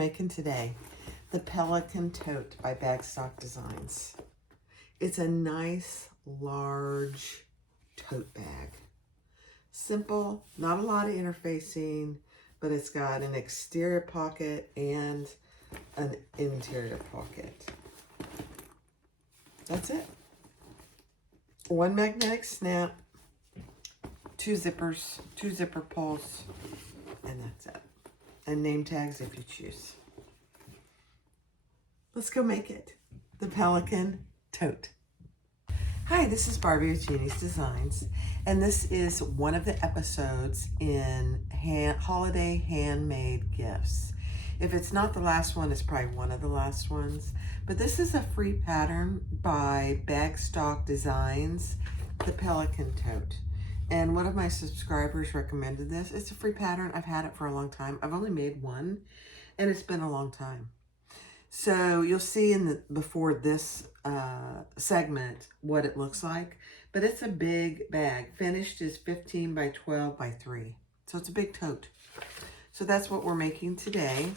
making today. The Pelican Tote by Bagstock Designs. It's a nice, large tote bag. Simple, not a lot of interfacing, but it's got an exterior pocket and an interior pocket. That's it. One magnetic snap, two zippers, two zipper pulls, and that's it. And name tags if you choose. Let's go make it. The Pelican Tote. Hi, this is Barbie with Jeannie's Designs, and this is one of the episodes in Holiday Handmade Gifts. If it's not the last one, it's probably one of the last ones. But this is a free pattern by Bagstock Designs, the Pelican Tote. And one of my subscribers recommended this. It's a free pattern. I've had it for a long time. I've only made one, and it's been a long time. So you'll see before this segment what it looks like. But it's a big bag. Finished is 15 by 12 by 3. So it's a big tote. So that's what we're making today.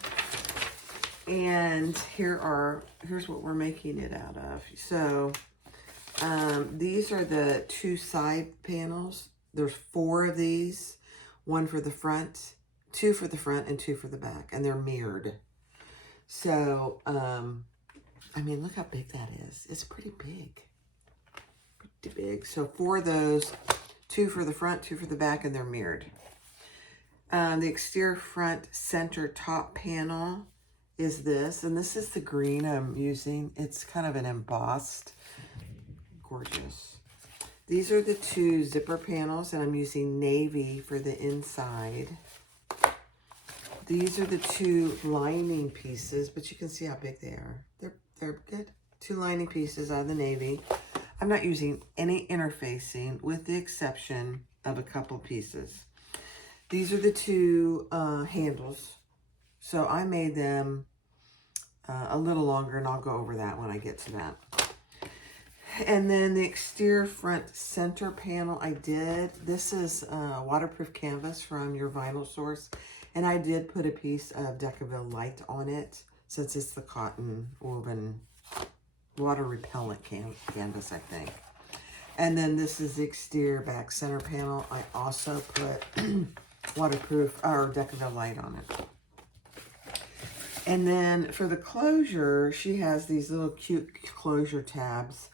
And here's what we're making it out of. So these are the two side panels. There's 4 of these, one for the front, 2 for the front and 2 for the back, and they're mirrored. So, I mean, look how big that is. It's pretty big, pretty big. So 4 of those, 2 for the front, 2 for the back, and they're mirrored. The exterior front center top panel is this, and this is the green I'm using. It's kind of an embossed, gorgeous. These are the 2 zipper panels, and I'm using navy for the inside. These are the 2 lining pieces, but you can see how big they are. They're good. 2 lining pieces out of the navy. I'm not using any interfacing with the exception of a couple pieces. These are the 2 handles. So I made them a little longer, and I'll go over that when I get to that. And then the exterior front center panel this is waterproof canvas from your vinyl source. And I did put a piece of Decaville Light on it since it's the cotton woven water repellent canvas, I think. And then this is the exterior back center panel. I also put waterproof or Decaville Light on it. And then for the closure, she has these little cute closure tabs.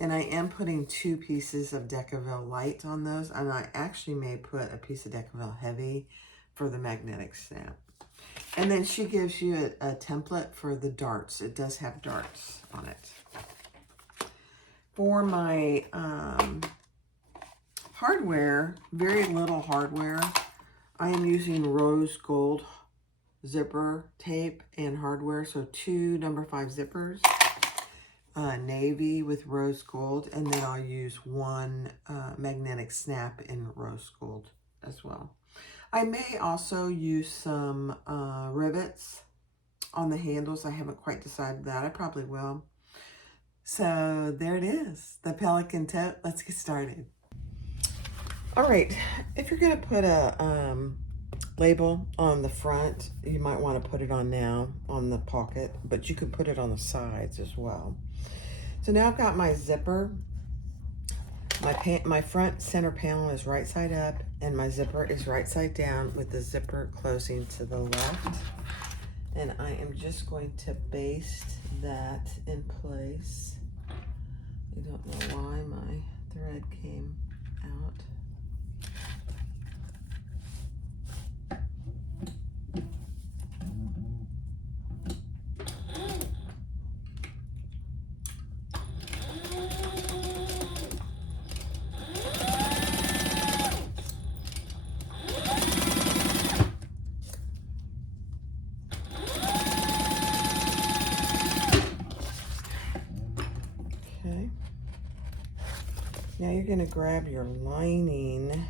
And I am putting 2 pieces of Decaville Light on those. And I actually may put a piece of Decaville Heavy for the magnetic snap. And then she gives you a template for the darts. It does have darts on it. For my hardware, very little hardware, I am using rose gold zipper tape and hardware. So 2 number 5 zippers. Navy with rose gold, and then I'll use 1 magnetic snap in rose gold as well. I may also use some rivets on the handles. I haven't quite decided that. I probably will. So there it is, the Pelican Tote. Let's get started. All right, if you're going to put a label on the front, you might want to put it on now on the pocket, but you could put it on the sides as well. So now I've got my zipper. My front center panel is right side up, and my zipper is right side down with the zipper closing to the left. And I am just going to baste that in place. I don't know why my thread came out. Now you're going to grab your lining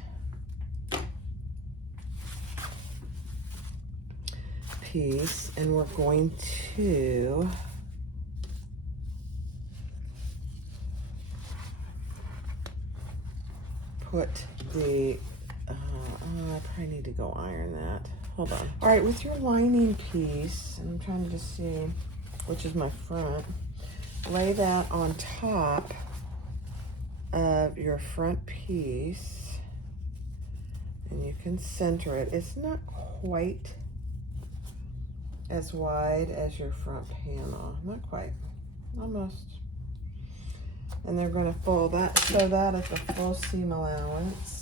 piece, and we're going to put the, I probably need to go iron that. hold on. All right, with your lining piece, and I'm trying to just see which is my front, lay that on top of your front piece, and you can center it. It's not quite as wide as your front panel, not quite, almost. And they're going to fold that, sew that at the full seam allowance.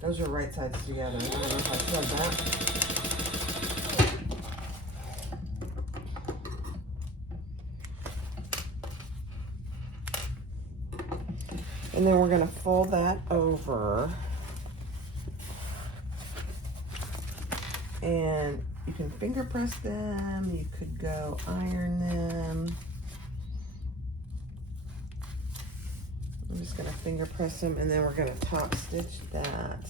Those are right sides together. I don't know if I said that. And then we're going to fold that over. And you can finger press them. You could go iron them. I'm just going to finger press them, and then we're going to top stitch that.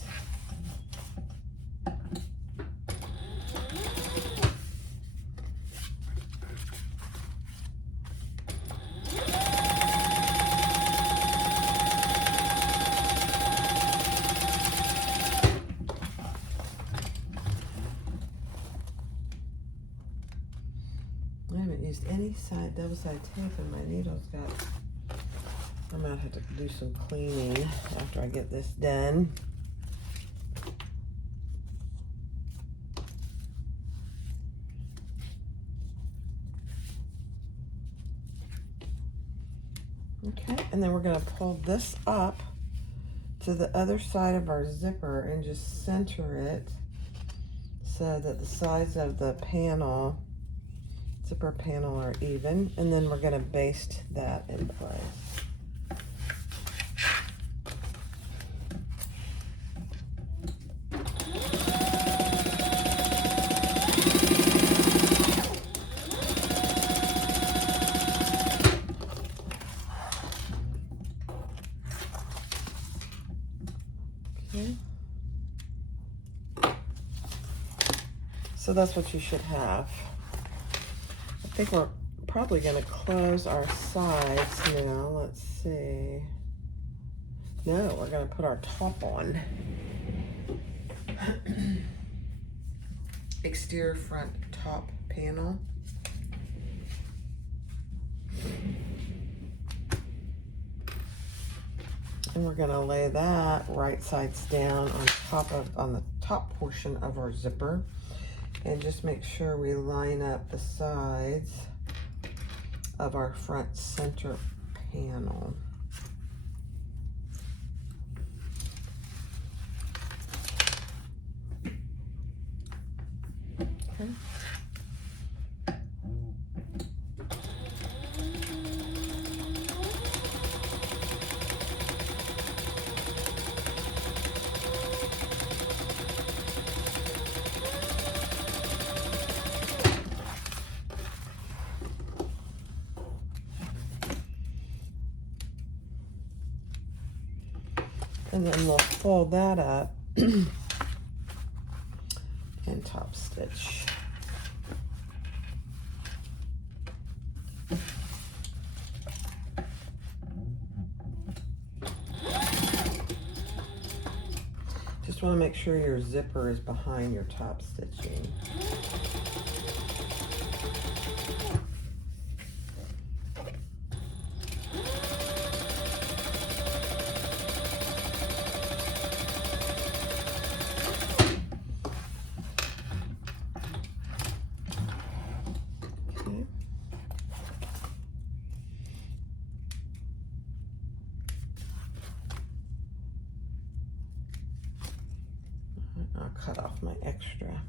I haven't used any double side tape, and my needle's got, I might have to do some cleaning after I get this done. Okay, and then we're going to pull this up to the other side of our zipper and just center it so that the sides of the panel, zipper panel, are even, and then we're going to baste that in place. Okay. So that's what you should have. I think we're probably going to close our sides now. Let's see. No, we're going to put our top on. Exterior front top panel. And we're going to lay that right sides down on the top portion of our zipper, and just make sure we line up the sides of our front center panel. Okay. And then we'll fold that up and top stitch. Just want to make sure your zipper is behind your top stitching. I'll cut off my extra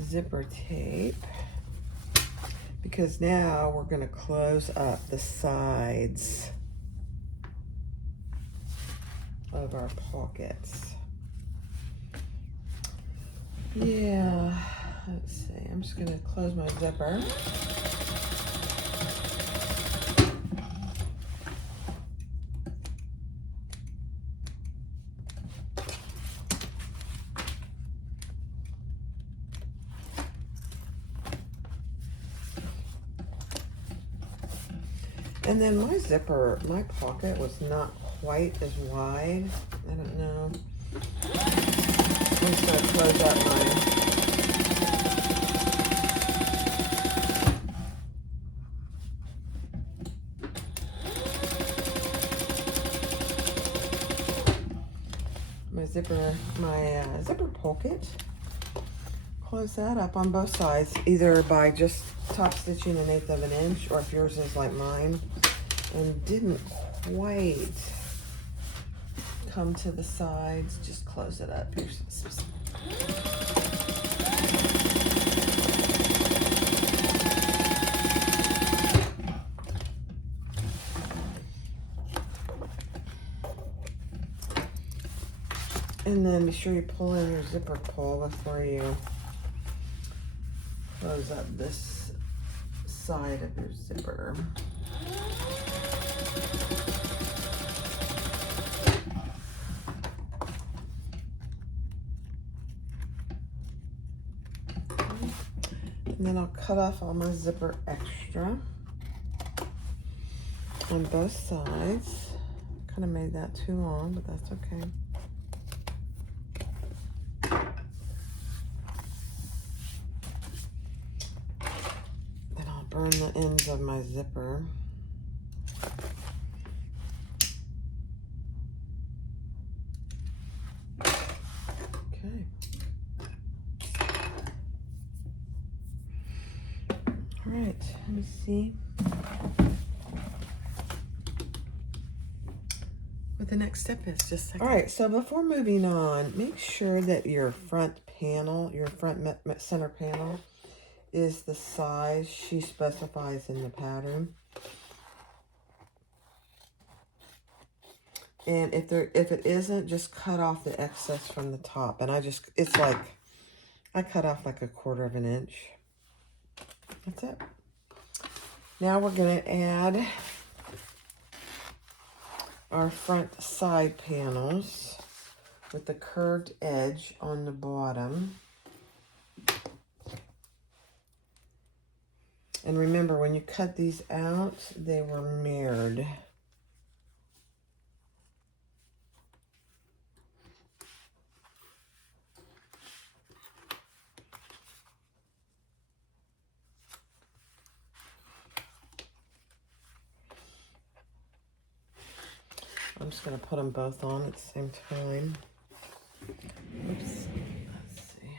zipper tape, because now we're going to close up the sides of our pockets. Yeah, let's see. I'm just going to close my zipper. And then my zipper, my pocket was not quite as wide. I don't know. I'm just gonna close up my zipper pocket. Close that up on both sides, either by just top stitching 1/8 of an inch, or if yours is like mine and didn't quite come to the sides, just close it up. And then be sure you pull in your zipper pull before you close up this side of your zipper. And then I'll cut off all my zipper extra on both sides. Kind of made that too long, but that's okay. Then I'll burn the ends of my zipper. Okay. All right, let me see what the next step is. Just a second. All right, so before moving on, make sure that your front panel, your front center panel, is the size she specifies in the pattern. And if it isn't, just cut off the excess from the top. And it's like, I cut off like 1/4 of an inch. That's it. Now we're going to add our front side panels with the curved edge on the bottom. And remember, when you cut these out, they were mirrored. I'm just going to put them both on at the same time. Oops. Let's see.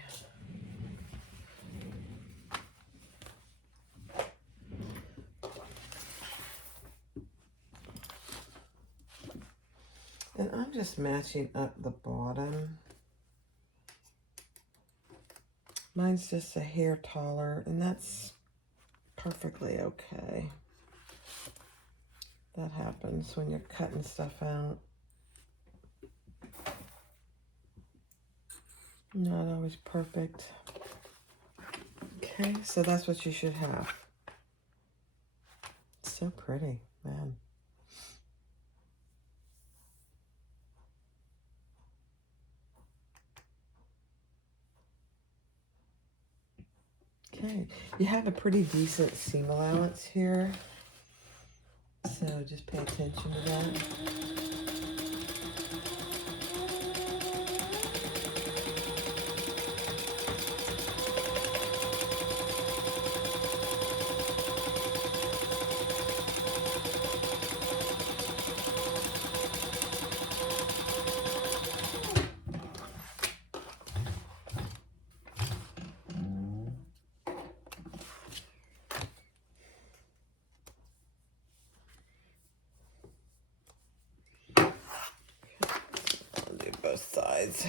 And I'm just matching up the bottom. Mine's just a hair taller, and that's perfectly okay. That happens when you're cutting stuff out. Not always perfect. Okay, so that's what you should have. It's so pretty, man. Okay, you have a pretty decent seam allowance here, so just pay attention to that. Both sides.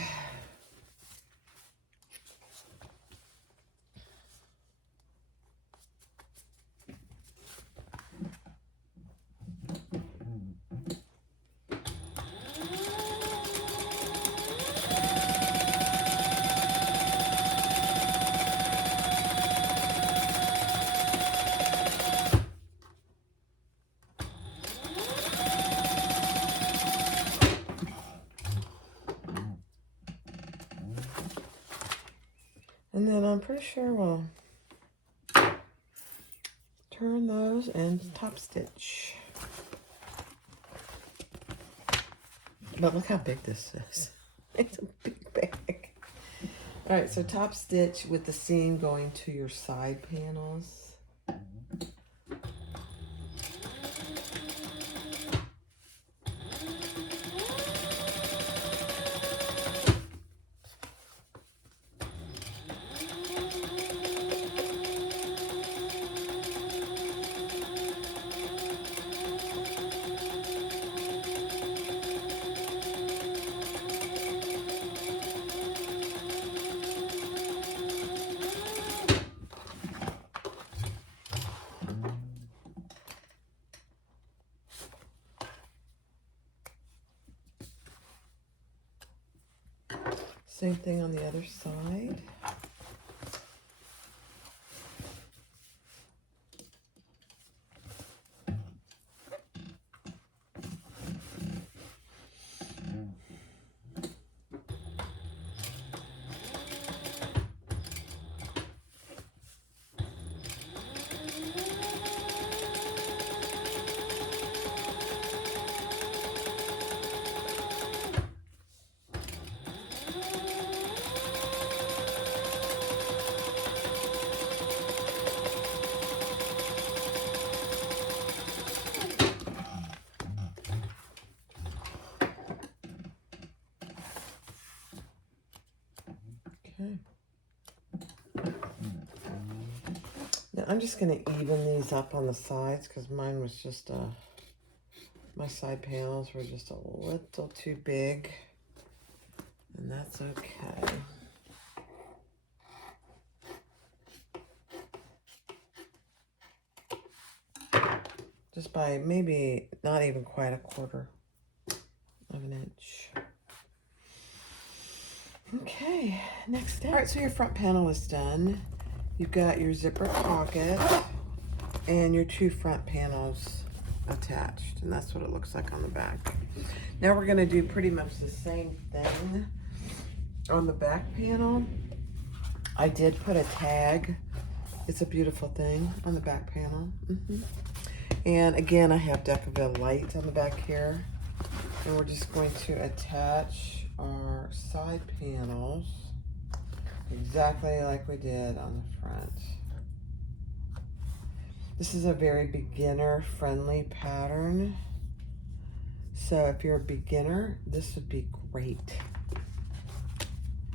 And then I'm pretty sure we'll turn those and top stitch. But look how big this is. It's a big bag. All right, so top stitch with the seam going to your side panels. Same thing on the other side. Okay. Now I'm just going to even these up on the sides because mine was just my side panels were just a little too big, and that's okay. Just by maybe not even quite 1/4 of an inch. Okay, next step. All right, so your front panel is done. You've got your zipper pocket and your 2 front panels attached, and that's what it looks like on the back. Now we're gonna do pretty much the same thing on the back panel. I did put a tag. It's a beautiful thing on the back panel. And again, I have Decaville light on the back here. And we're just going to attach our side panels exactly like we did on the front. This is a very beginner friendly pattern. So if you're a beginner, this would be great.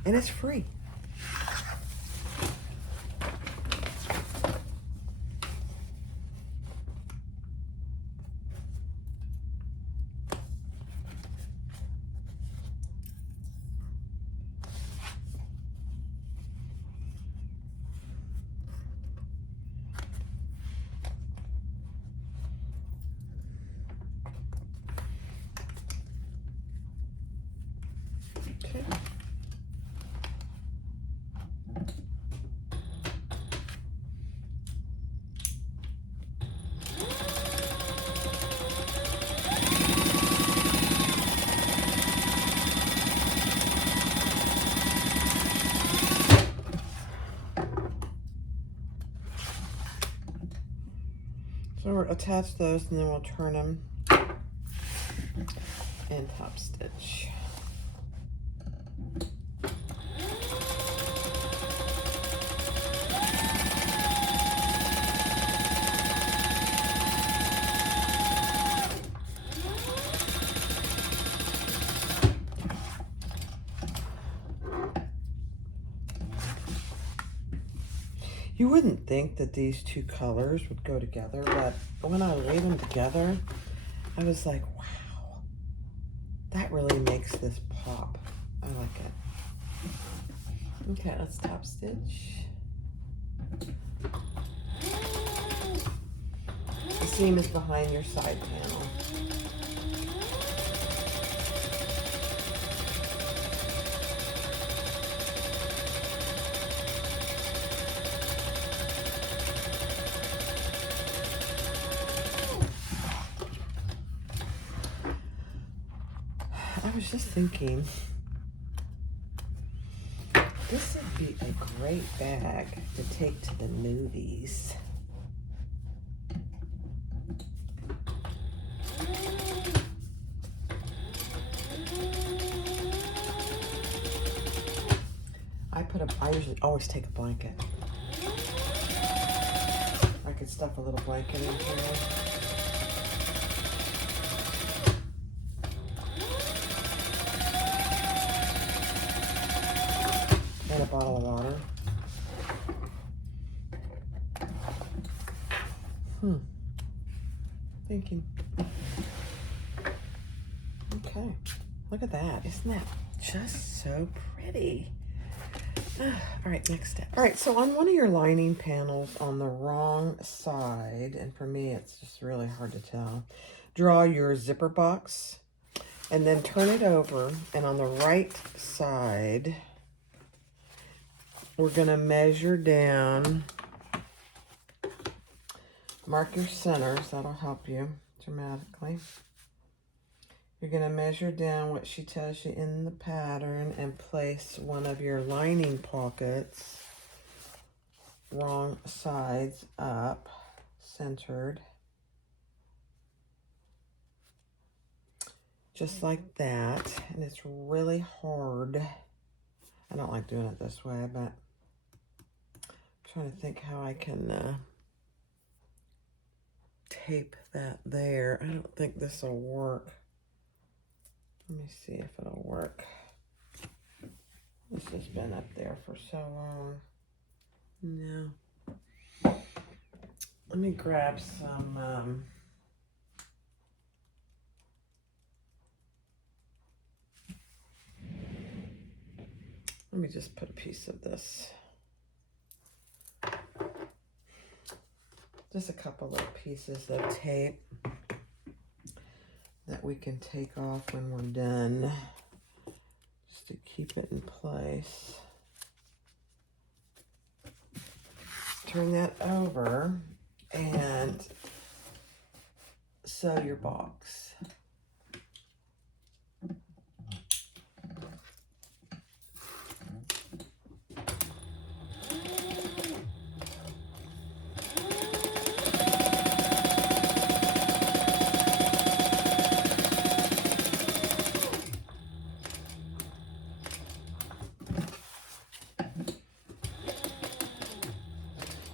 And it's free. Okay. So we'll attach those and then we'll turn them and top stitch. You wouldn't think that these 2 colors would go together, but when I laid them together, I was like, wow, that really makes this pop. I like it. Okay, let's top stitch. The seam is behind your side panel. I was just thinking, this would be a great bag to take to the movies. I usually always take a blanket. I could stuff a little blanket in here. And a bottle of water. Thinking. Okay, look at that. Isn't that just so pretty? All right, next step. All right, so on one of your lining panels on the wrong side, and for me it's just really hard to tell, draw your zipper box and then turn it over, and on the right side we're gonna measure down. Mark your centers, that'll help you dramatically. You're going to measure down what she tells you in the pattern and place one of your lining pockets, wrong sides up, centered. Just like that. And it's really hard. I don't like doing it this way, but I'm trying to think how I can tape that there. I don't think this will work. Let me see if it'll work. This has been up there for so long. No. Let me grab some let me just put a piece of this. Just a couple of pieces of tape that we can take off when we're done, just to keep it in place. Turn that over and sew your box.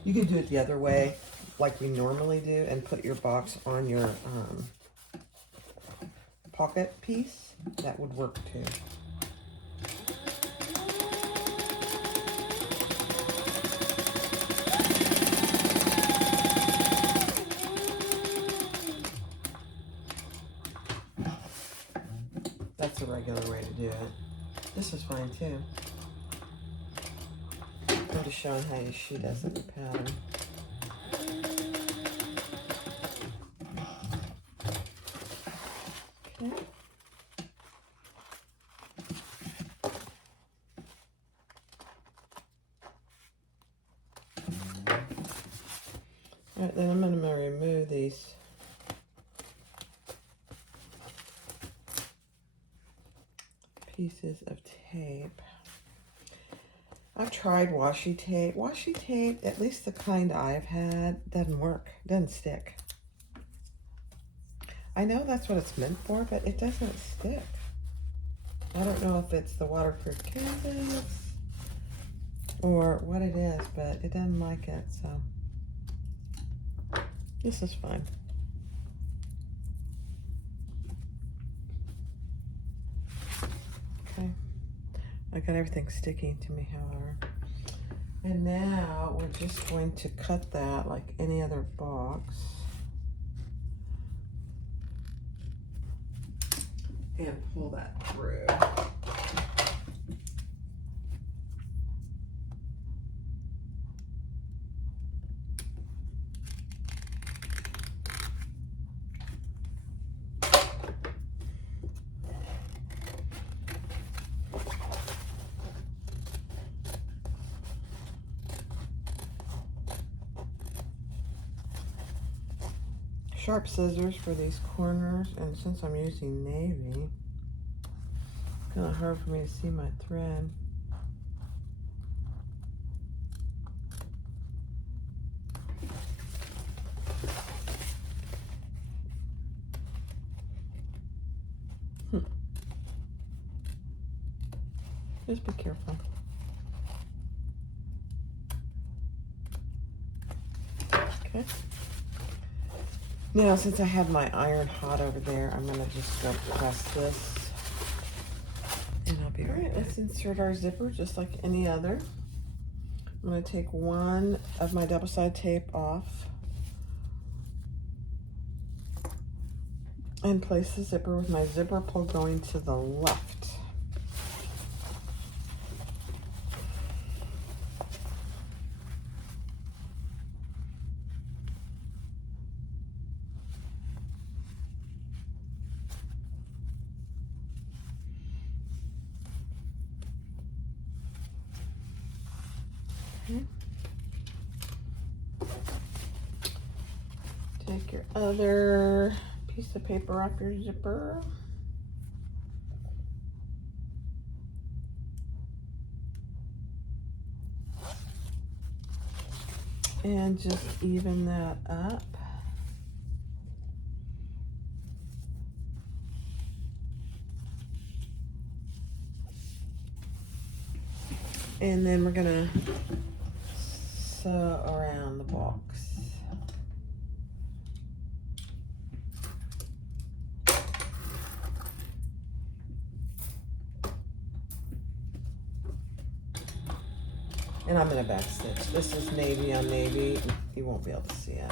You can do it the other way, like we normally do, and put your box on your pocket piece. That would work too. That's a regular way to do it. This is fine too. I'm just showing how she does it in the pattern. Okay. All right, then I'm going to remove these pieces of tape. I've tried washi tape. Washi tape, at least the kind I've had, doesn't work, doesn't stick. I know that's what it's meant for, but it doesn't stick. I don't know if it's the waterproof canvas or what it is, but it doesn't like it, so this is fine. Okay. I got everything sticking to me, however. And now we're just going to cut that like any other box. And pull that through. Sharp scissors for these corners, and since I'm using navy, it's kind of hard for me to see my thread. Just be careful. Okay. Now, since I have my iron hot over there, I'm gonna just go press this. And I'll be right. Let's insert our zipper just like any other. I'm gonna take one of my double-sided tape off and place the zipper with my zipper pull going to the left. Okay. Take your other piece of paper off your zipper. And just even that up. And then we're gonna sew around the box. And I'm gonna back stitch. This is navy on navy. You won't be able to see it.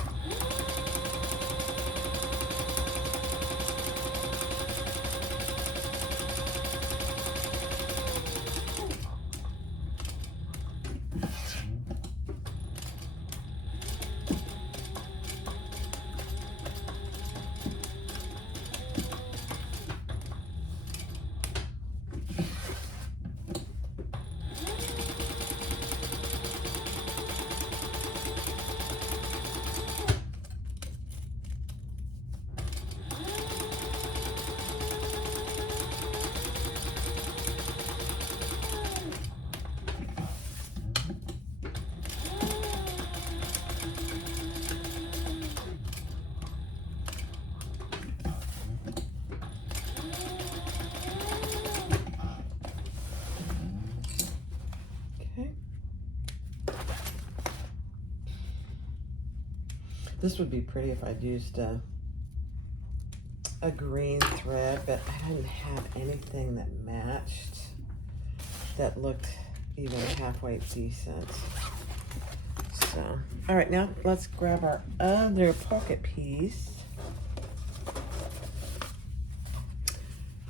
This would be pretty if I'd used a green thread, but I didn't have anything that matched that looked even halfway decent. So, all right, now let's grab our other pocket piece.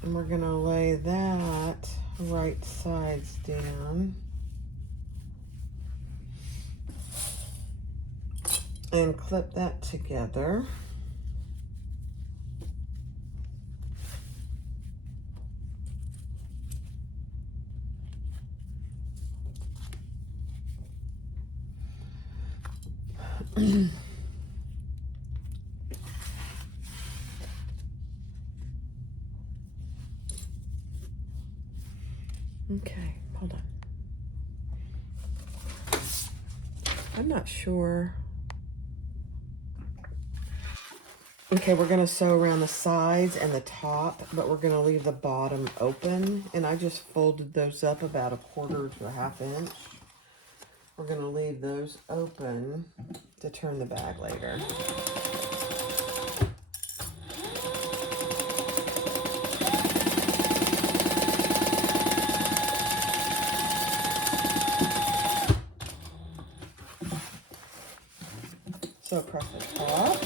And we're gonna lay that right sides down. And clip that together. Okay, hold on. I'm not sure. Okay, we're gonna sew around the sides and the top, but we're gonna leave the bottom open. And I just folded those up about 1/4 to 1/2 inch. We're gonna leave those open to turn the bag later. So press the top.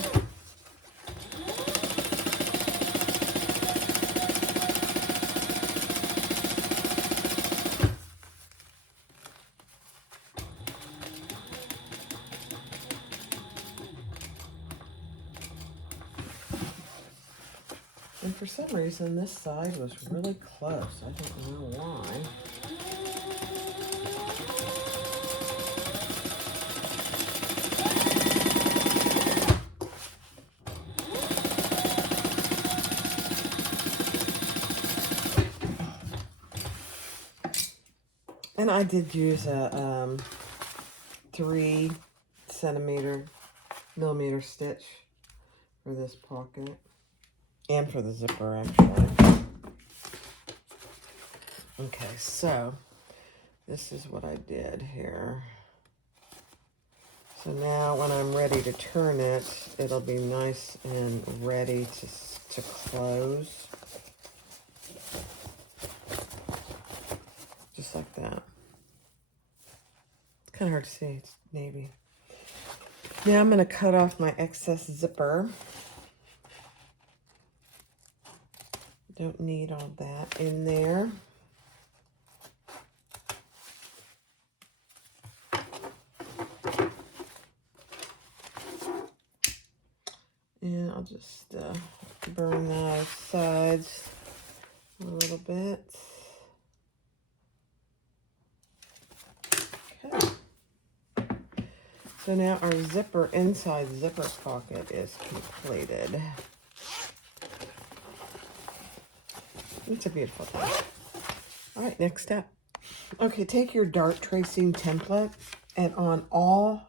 And for some reason, this side was really close. I don't know why. And I did use a 3 millimeter stitch for this pocket. And for the zipper, actually. Okay, so this is what I did here. So now when I'm ready to turn it, it'll be nice and ready to close. Just like that. It's kind of hard to see, it's navy. Now I'm going to cut off my excess zipper. Don't need all that in there. And I'll just burn those sides a little bit. Okay. So now our zipper, inside zipper pocket is completed. It's a beautiful thing. All right, next step. Okay, take your dart tracing template and on all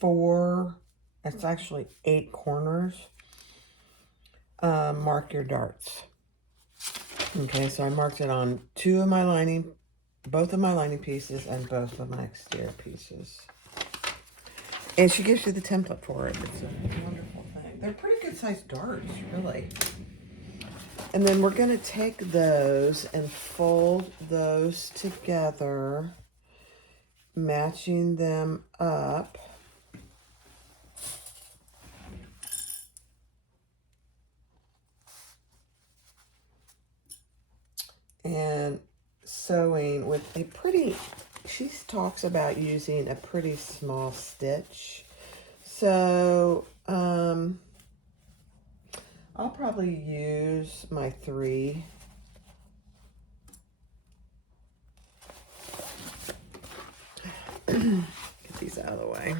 4, it's actually 8 corners, mark your darts. Okay, so I marked it on 2 of my lining, both of my lining pieces and both of my exterior pieces. And she gives you the template for it. It's a wonderful thing. They're pretty good sized darts, really. And then we're going to take those and fold those together, matching them up. And sewing with a pretty, she talks about using a pretty small stitch. So, I'll probably use my 3. Get these out of the way.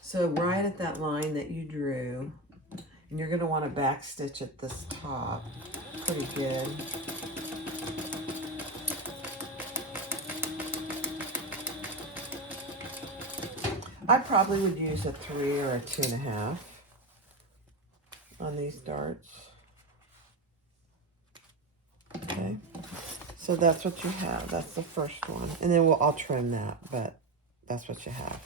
So right at that line that you drew, and you're going to want to back stitch at this top pretty good. I probably would use a 3 or a 2.5 on these darts. Okay, so that's what you have. That's the first one, and then I'll trim that, but that's what you have.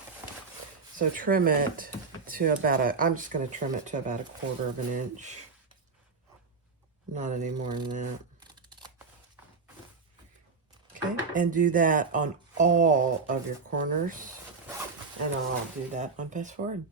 So trim it to about I'm just going to trim it to about 1/4 of an inch. Not any more than that. Okay, and do that on all of your corners. And I'll do that on fast forward.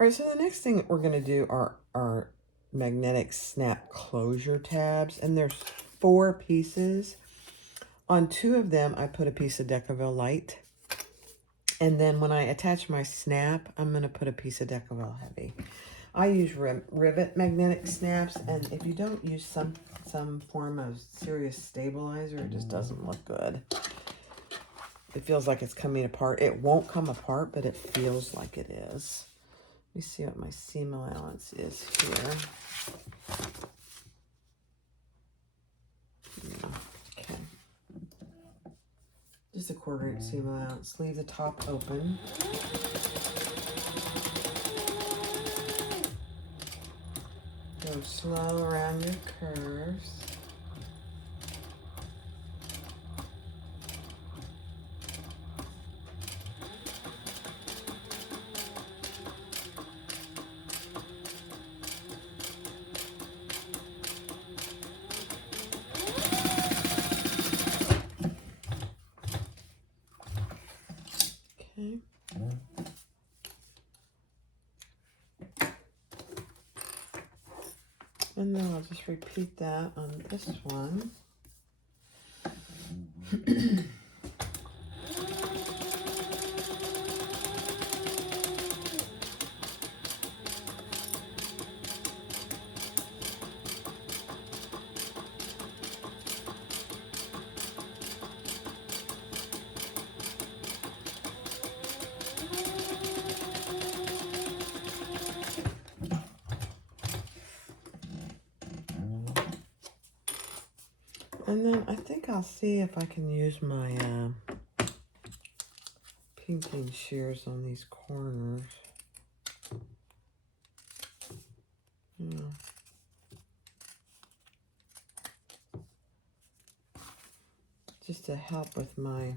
All right, so the next thing that we're going to do are our magnetic snap closure tabs, and there's 4 pieces. On 2 of them, I put a piece of Decaville Light, and then when I attach my snap, I'm going to put a piece of Decaville Heavy. I use rivet magnetic snaps, and if you don't use some form of serious stabilizer, it just doesn't look good. It feels like it's coming apart. It won't come apart, but it feels like it is. Let me see what my seam allowance is here. Okay. Just a 1/4 inch seam allowance. Leave the top open. Go slow around your curves. And then I'll just repeat that on this one. And then I think I'll see if I can use my painting shears on these corners. Yeah. Just to help with my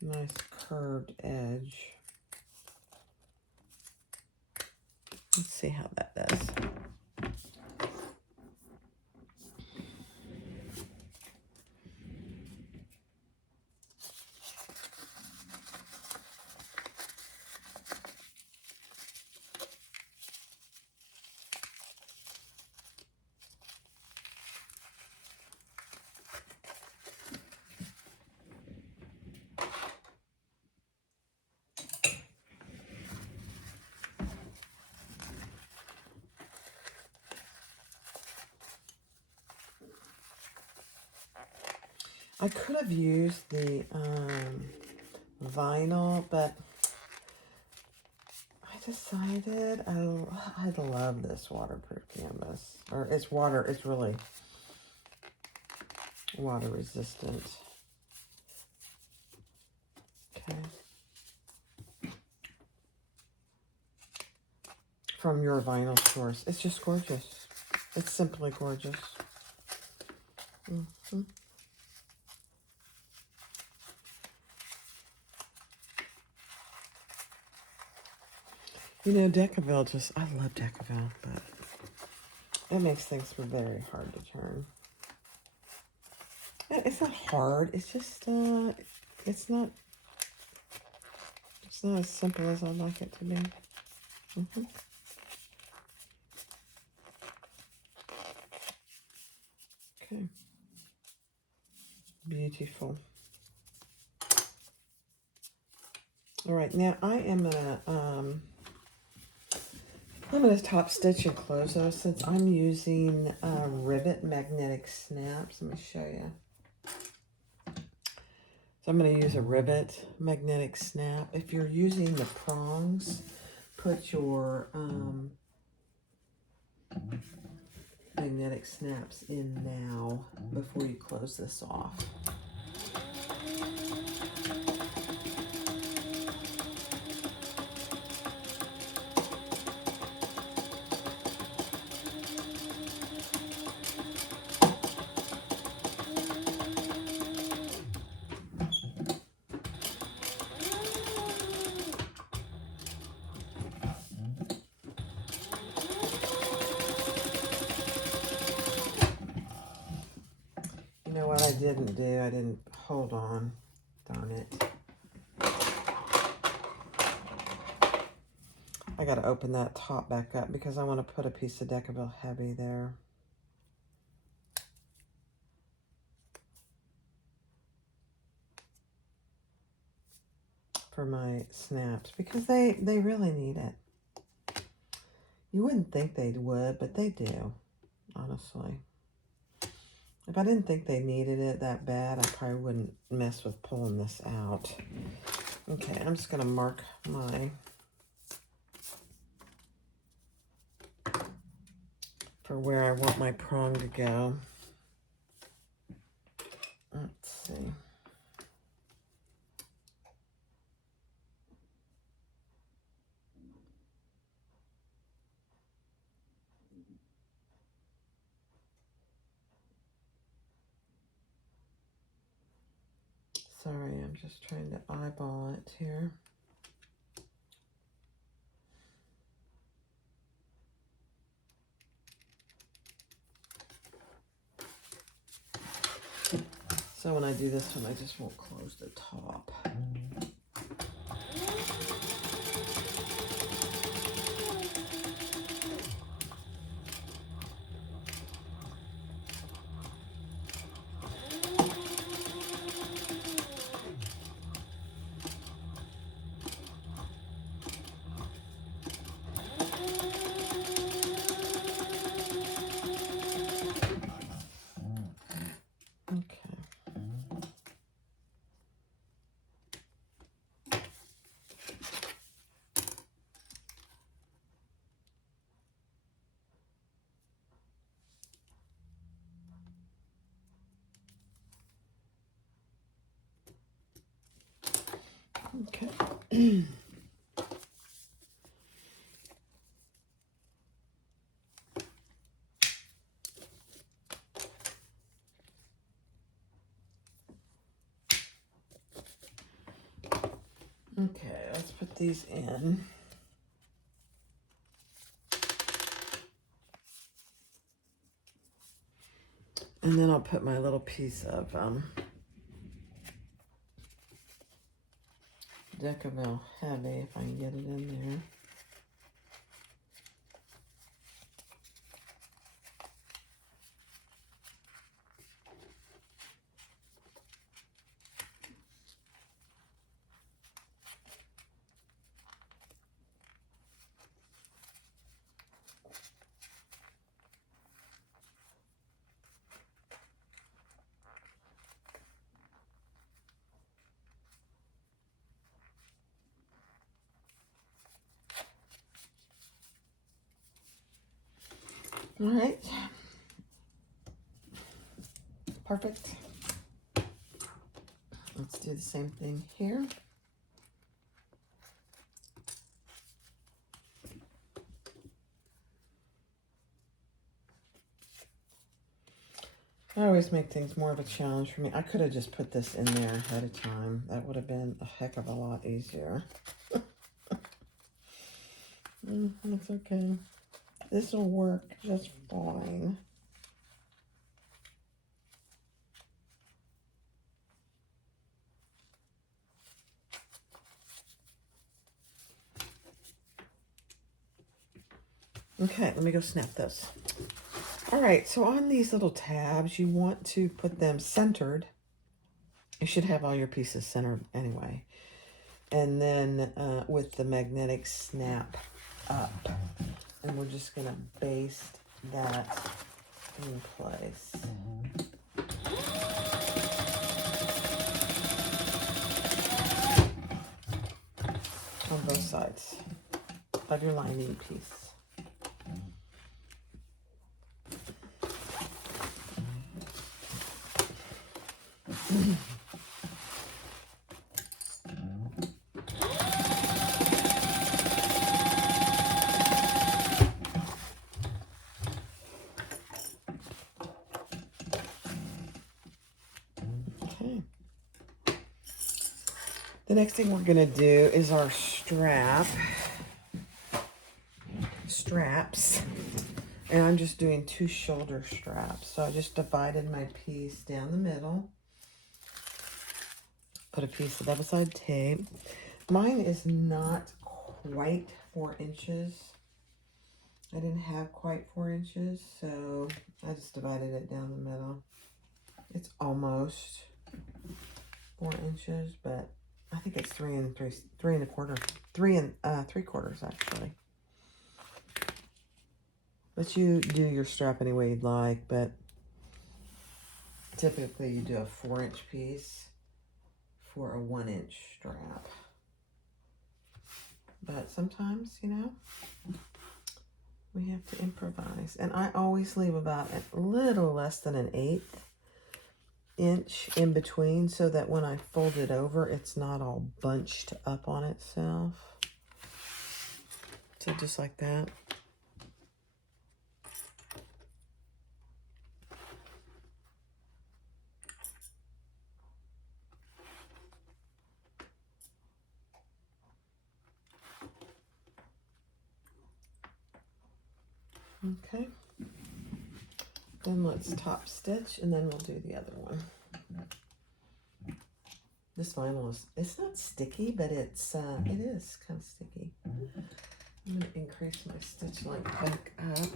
nice curved edge. Let's see how that does. I could have used the vinyl, but I decided I love this waterproof canvas. Or it's really water resistant. Okay. From your vinyl source. It's just gorgeous. It's simply gorgeous. Mm-hmm. You know, Decaville I love Decaville, but it makes things very hard to turn. It's not hard, it's just, it's not as simple as I'd like it to be. Mm-hmm. Okay. Beautiful. All right, now I am gonna top stitch and close those since I'm using rivet magnetic snaps. Let me show you. So I'm going to use a rivet magnetic snap. If you're using the prongs, put your magnetic snaps in now before you close this off. You know what I didn't do? I didn't hold on. Darn it. I got to open that top back up because I want to put a piece of Decaville Heavy there. For my snaps because they really need it. You wouldn't think they would, but they do, honestly. If I didn't think they needed it that bad, I probably wouldn't mess with pulling this out. Okay, I'm just going to mark my for where I want my prong to go. Let's see. Sorry, I'm just trying to eyeball it here. So when I do this one, I just won't close the top. Okay. Okay, let's put these in. And then I'll put my little piece of Decaville Heavy, if I can get it in there. All right. Perfect. Let's do the same thing here. I always make things more of a challenge for me. I could have just put this in there ahead of time. That would have been a heck of a lot easier. That's okay. This will work just fine. Okay, let me go snap this. All right, so on these little tabs, you want to put them centered. You should have all your pieces centered anyway. And then with the magnetic snap up. And we're just gonna baste that in place. On both sides of your lining piece. Okay. The next thing we're gonna do is our straps. And I'm just doing 2 shoulder straps. So I just divided my piece down the middle. Put a piece of double-sided tape. Mine is not quite 4 inches. I didn't have quite 4 inches, so I just divided it down the middle. It's almost 4 inches, but I think it's 3 and 3/4 actually. But you do your strap any way you'd like, but typically you do a 4-inch piece for a 1-inch strap. But sometimes, you know, we have to improvise. And I always leave about a little less than an 1/8 inch in between so that when I fold it over, it's not all bunched up on itself. So just like that. Okay. Then let's top stitch and then we'll do the other one. This vinyl it's not sticky, but it is kind of sticky. I'm going to increase my stitch length back up.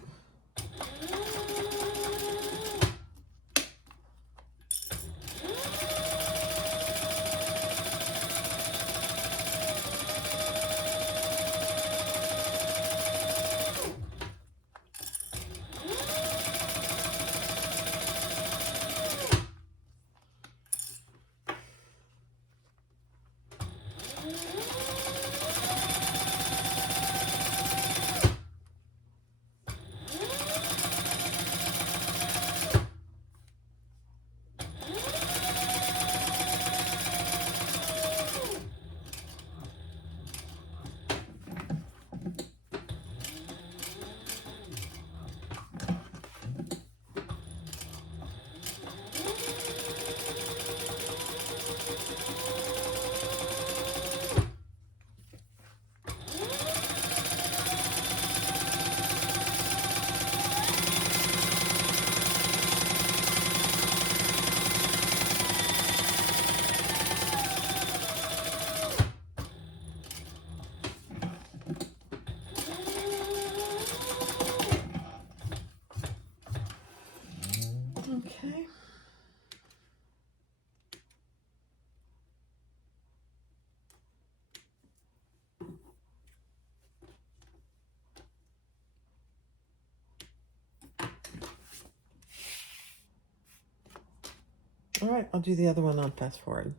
All right, I'll do the other one on fast forward.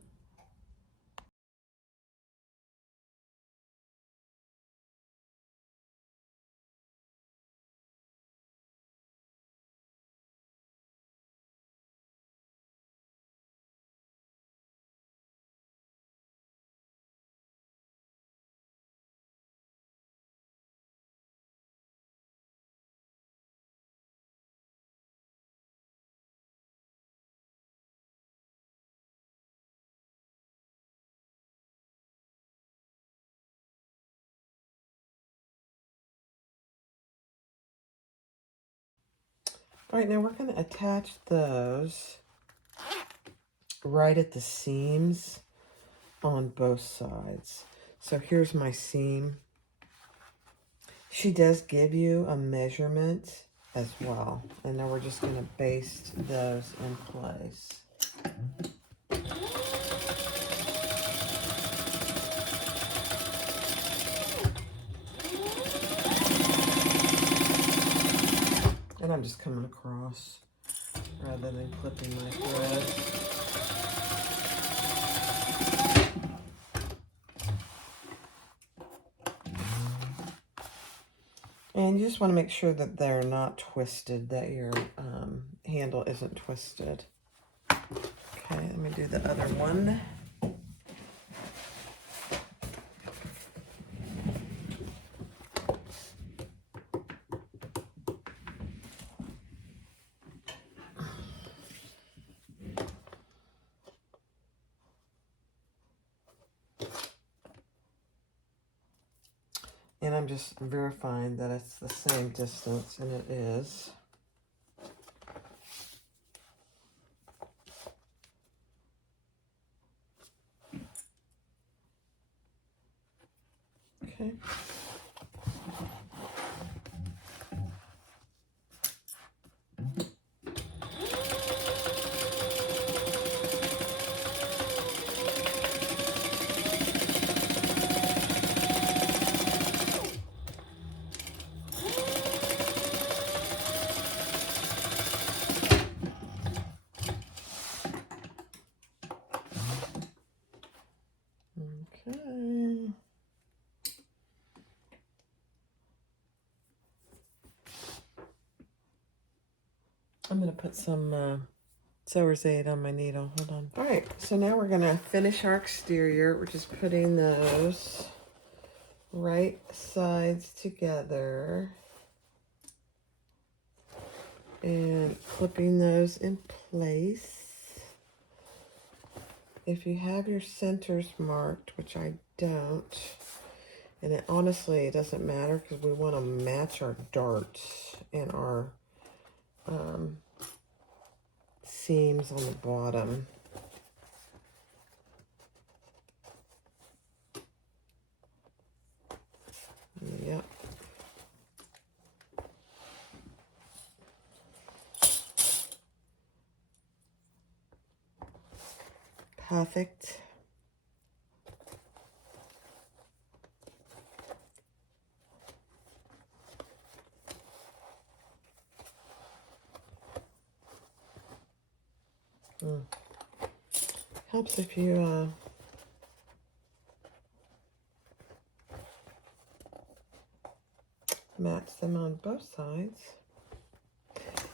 All right, now we're going to attach those right at the seams on both sides. So here's my seam. She does give you a measurement as well. And now we're just going to baste those in place. And I'm just coming across rather than clipping my thread. And you just want to make sure that they're not twisted, that your handle isn't twisted. Okay, let me do the other one. And I'm just verifying that it's the same distance, and it is. Okay. Okay. I'm going to put some Sewer's Aid on my needle. Hold on. All right, so now we're going to finish our exterior. We're just putting those right sides together and clipping those in place. If you have your centers marked, which I don't, and it honestly doesn't matter because we want to match our darts and our seams on the bottom. Yep. Perfect. Helps if you match them on both sides.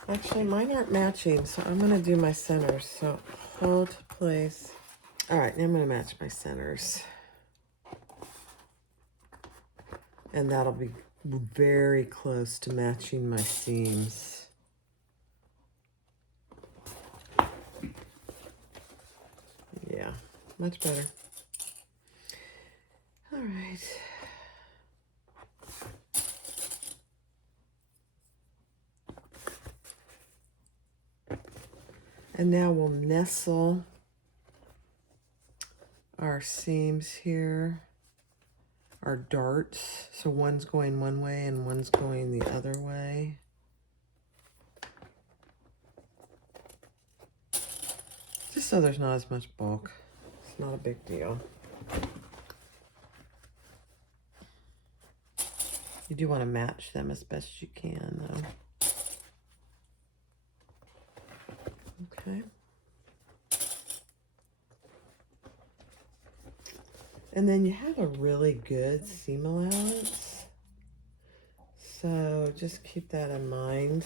Actually, mine aren't matching, so I'm going to do my centers. So hold place. All right, now I'm going to match my centers. And that'll be very close to matching my seams. Yeah, much better. All right. And now we'll nestle our seams here, our darts. So one's going one way and one's going the other way. Just so there's not as much bulk. It's not a big deal. You do want to match them as best you can, though. Okay. And then you have a really good seam allowance. So just keep that in mind.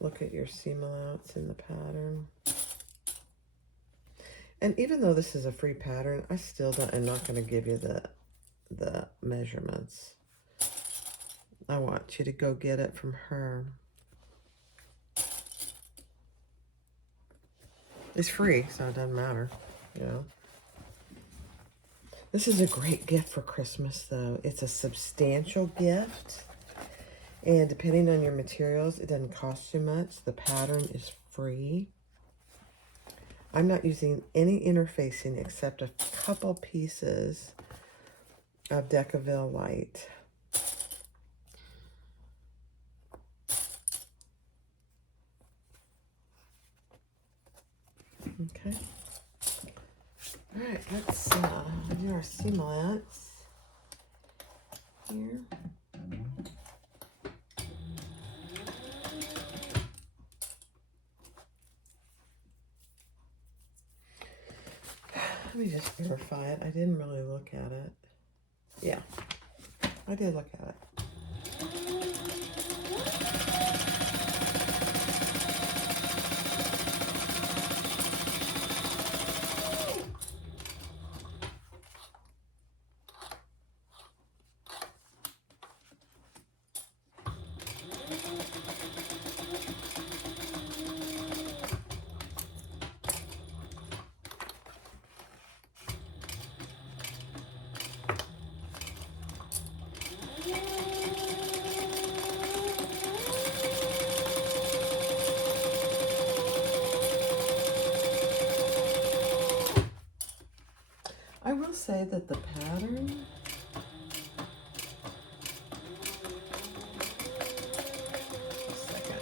Look at your seam allowance in the pattern. And even though this is a free pattern, I still am not going to give you the measurements. I want you to go get it from her. It's free, so it doesn't matter, you know. This is a great gift for Christmas, though. It's a substantial gift. And depending on your materials, it doesn't cost you much. The pattern is free. I'm not using any interfacing except a couple pieces of Decaville Light. Okay. All right, let's do our seam allowance here. Let me just verify it. I didn't really look at it. Yeah, I did look at it. I will say that the pattern, a second.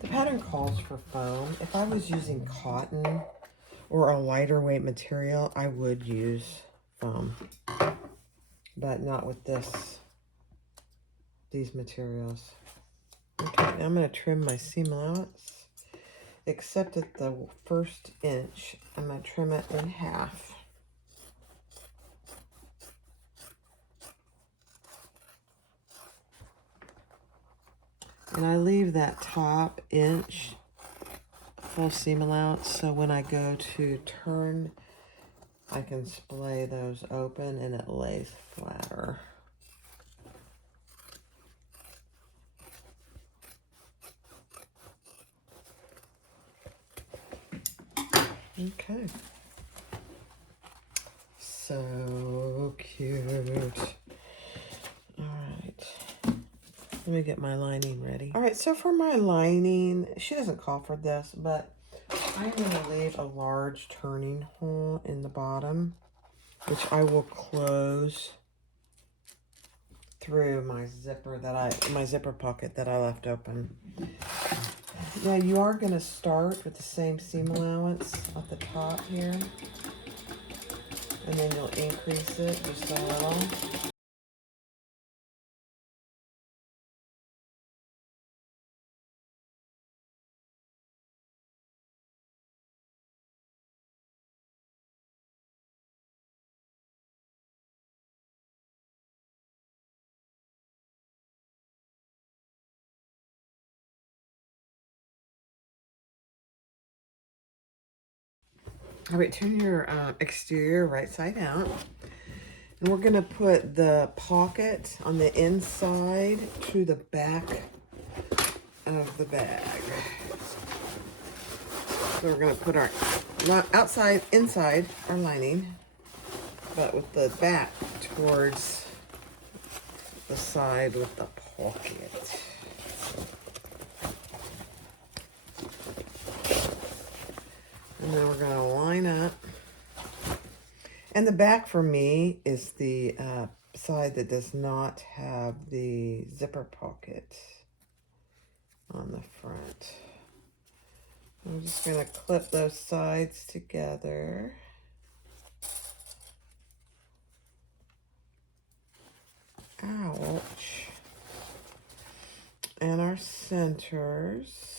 The pattern calls for foam. If I was using cotton or a lighter weight material, I would use foam, but not with these materials. Okay, now I'm going to trim my seam allowance, except at the first inch. I'm going to trim it in half. And I leave that top inch full seam allowance, so when I go to turn, I can splay those open and it lays flatter. Okay. So cute. All right. Let me get my lining ready. All right, so for my lining, she doesn't call for this, but I'm going to leave a large turning hole in the bottom, which I will close through my zipper my zipper pocket that I left open. Now you are going to start with the same seam allowance at the top here, and then you'll increase it just a little. All right, turn your exterior right side out. And we're gonna put the pocket on the inside to the back of the bag. So we're gonna put our inside our lining, but with the back towards the side with the pocket. And then we're gonna line up. And the back for me is the side that does not have the zipper pocket on the front. I'm just going to clip those sides together. Ouch. And our centers.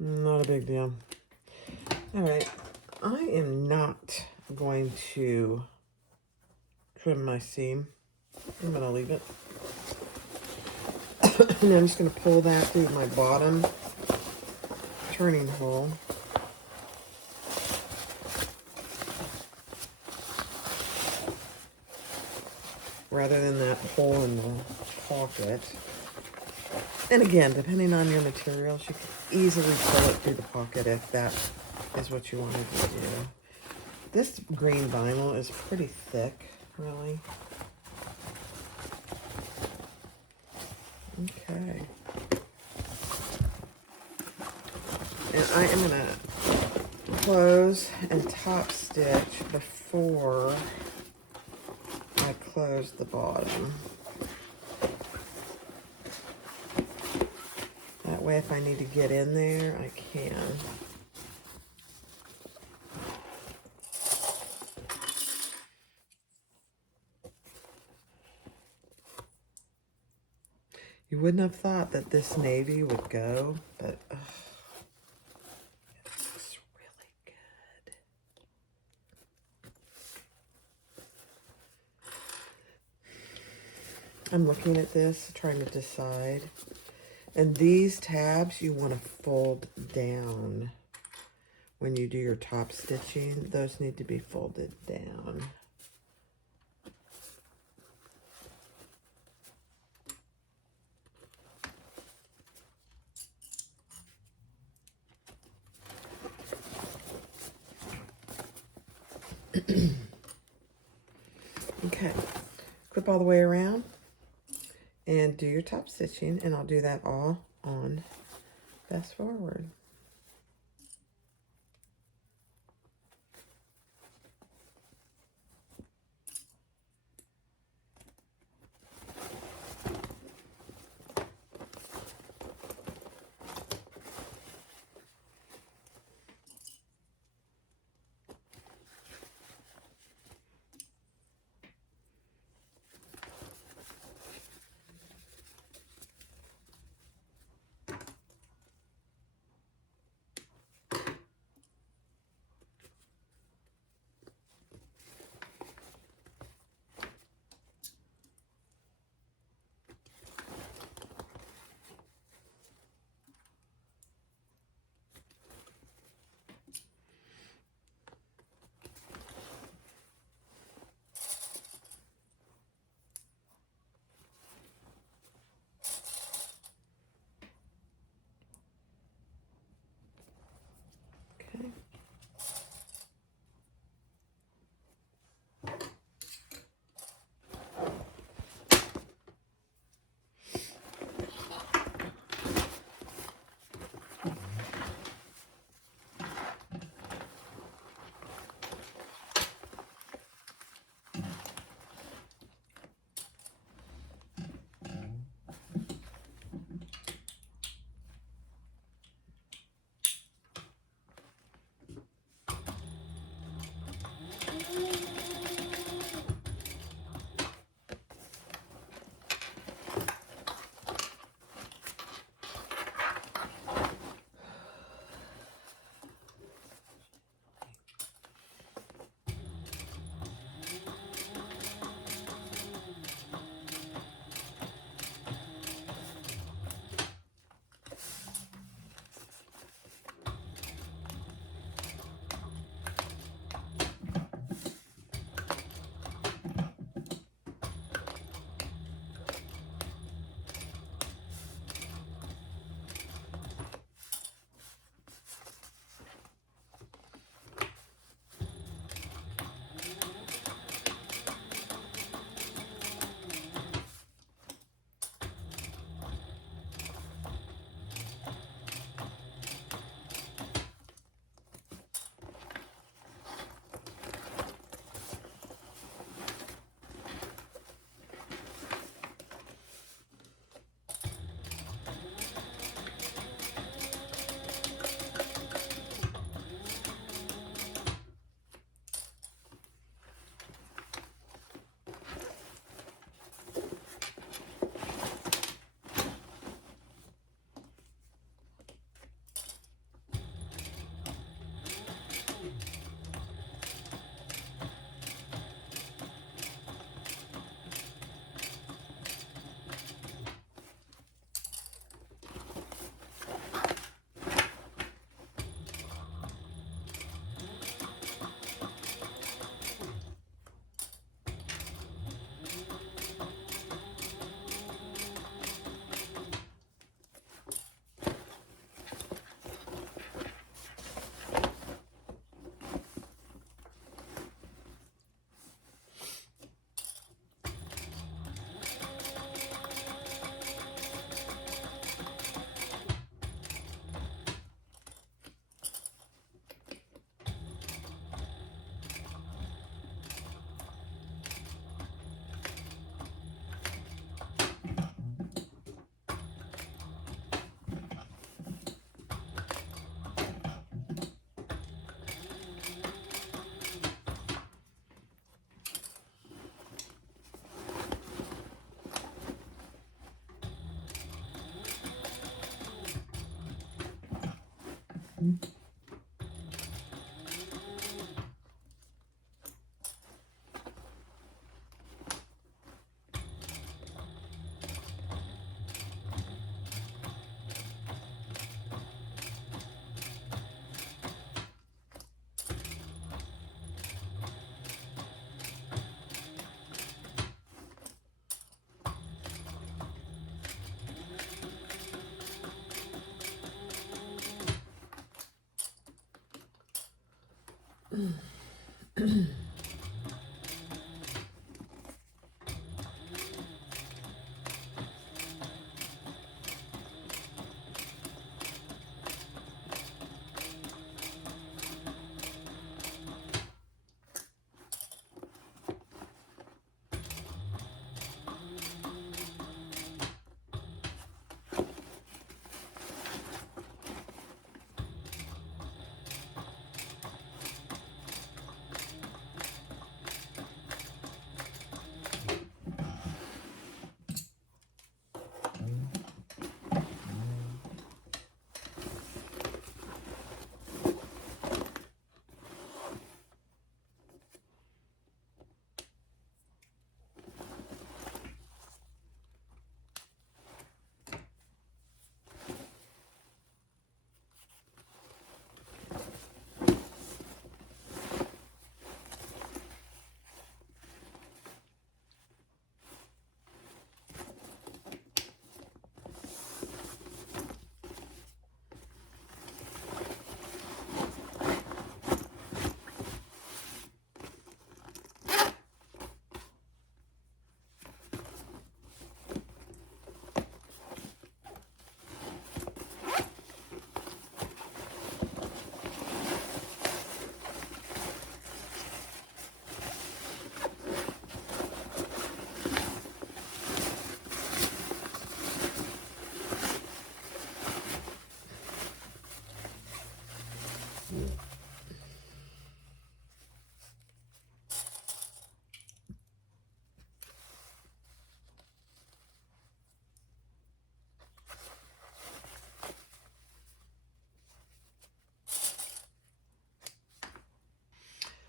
Not a big deal. All right, I am not going to trim my seam. I'm going to leave it. And I'm just going to pull that through my bottom turning hole. Rather than that hole in the pocket. And again, depending on your materials, you can easily pull it through the pocket if that is what you wanted to do. This green vinyl is pretty thick, really. Okay. And I am going to close and top stitch before I close the bottom. That way, if I need to get in there, I can. You wouldn't have thought that this navy would go, but it looks really good. I'm looking at this, trying to decide. And these tabs you want to fold down when you do your top stitching. Those need to be folded down. Okay, clip all the way around and do your top stitching, and I'll do that all on fast forward.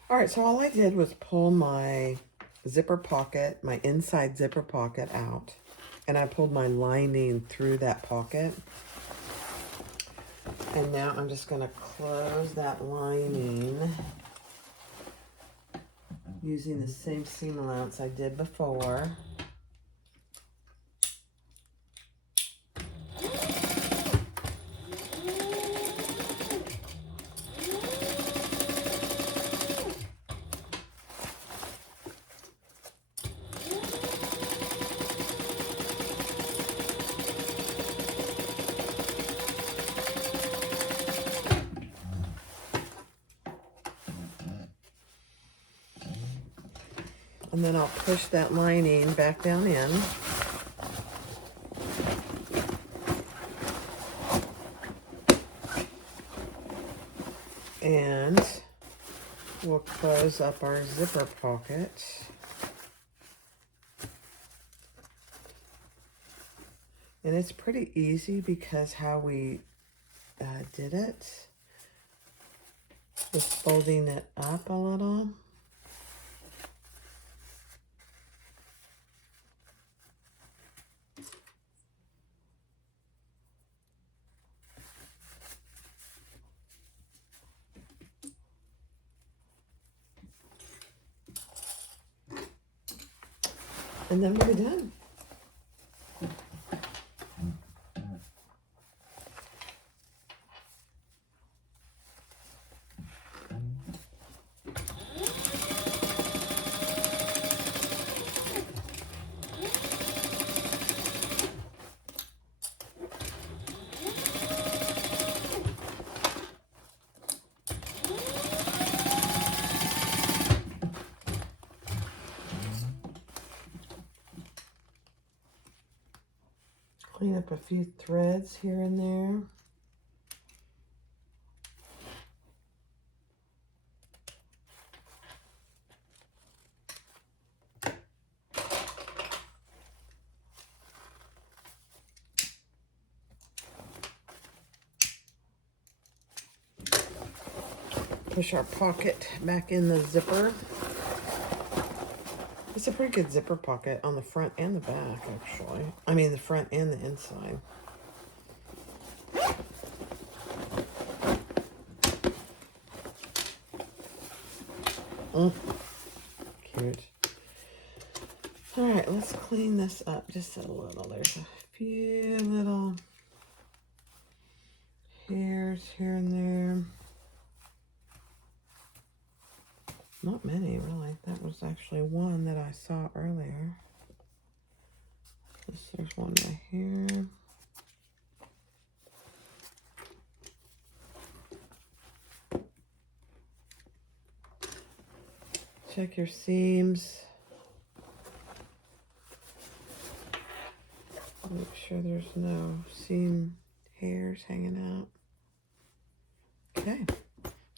All right, so all I did was pull my zipper pocket, my inside zipper pocket out, and I pulled my lining through that pocket. And now I'm just going to close that lining using the same seam allowance I did before. And then I'll push that lining back down in. And we'll close up our zipper pocket. And it's pretty easy because how we did it was folding it up a little. And then we're done. Clean up a few threads here and there. Push our pocket back in the zipper. It's a pretty good zipper pocket on the front and the back, actually. I mean, the front and the inside. Cute. All right, let's clean this up just a little. There's a few little hairs here and there. Not many, really. That was actually one that I saw earlier. There's one right here. Check your seams. Make sure there's no seam hairs hanging out. Okay.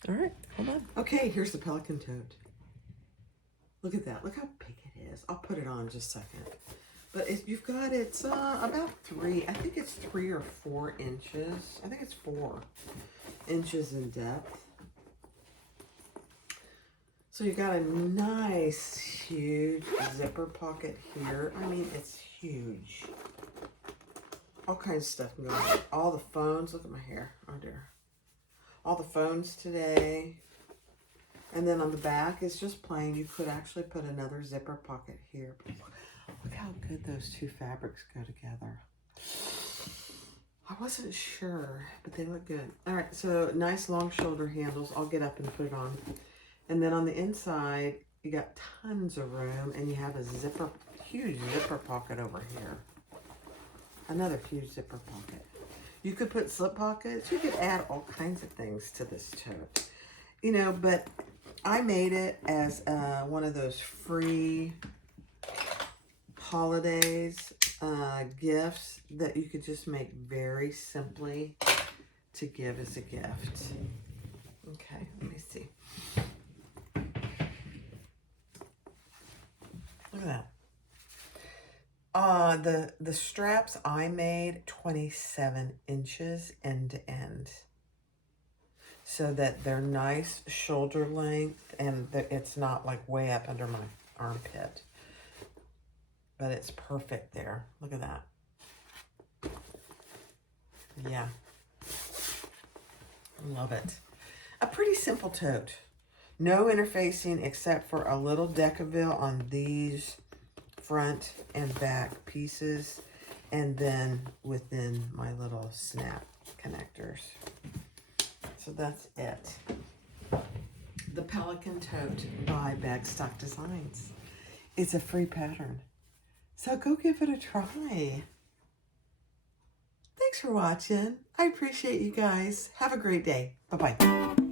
All right, hold on. Okay, here's the Pelican Tote. Look at that. Look how big it is. I'll put it on in just a second. But you've got, it's about 3, I think it's 3 or 4 inches. I think it's 4 inches in depth. So you got a nice, huge zipper pocket here. I mean, it's huge. All kinds of stuff going on. All the phones. Look at my hair. Oh, dear. All the phones today. And then on the back is just plain. You could actually put another zipper pocket here. But look how good those two fabrics go together. I wasn't sure, but they look good. All right, so nice long shoulder handles. I'll get up and put it on. And then on the inside, you got tons of room, and you have a zipper, huge zipper pocket over here. Another huge zipper pocket. You could put slip pockets. You could add all kinds of things to this tote. You know, but I made it as one of those free holidays gifts that you could just make very simply to give as a gift. Okay, let me see. Look at that. The straps I made 27 inches end to end, so that they're nice shoulder length and it's not like way up under my armpit, but it's perfect there. Look at that. Yeah, love it. A pretty simple tote. No interfacing except for a little decaville on these front and back pieces, and then within my little snap connectors. So that's it. The Pelican Tote by Bagstock Designs. It's a free pattern, so go give it a try. Thanks for watching. I appreciate you guys. Have a great day. Bye-bye.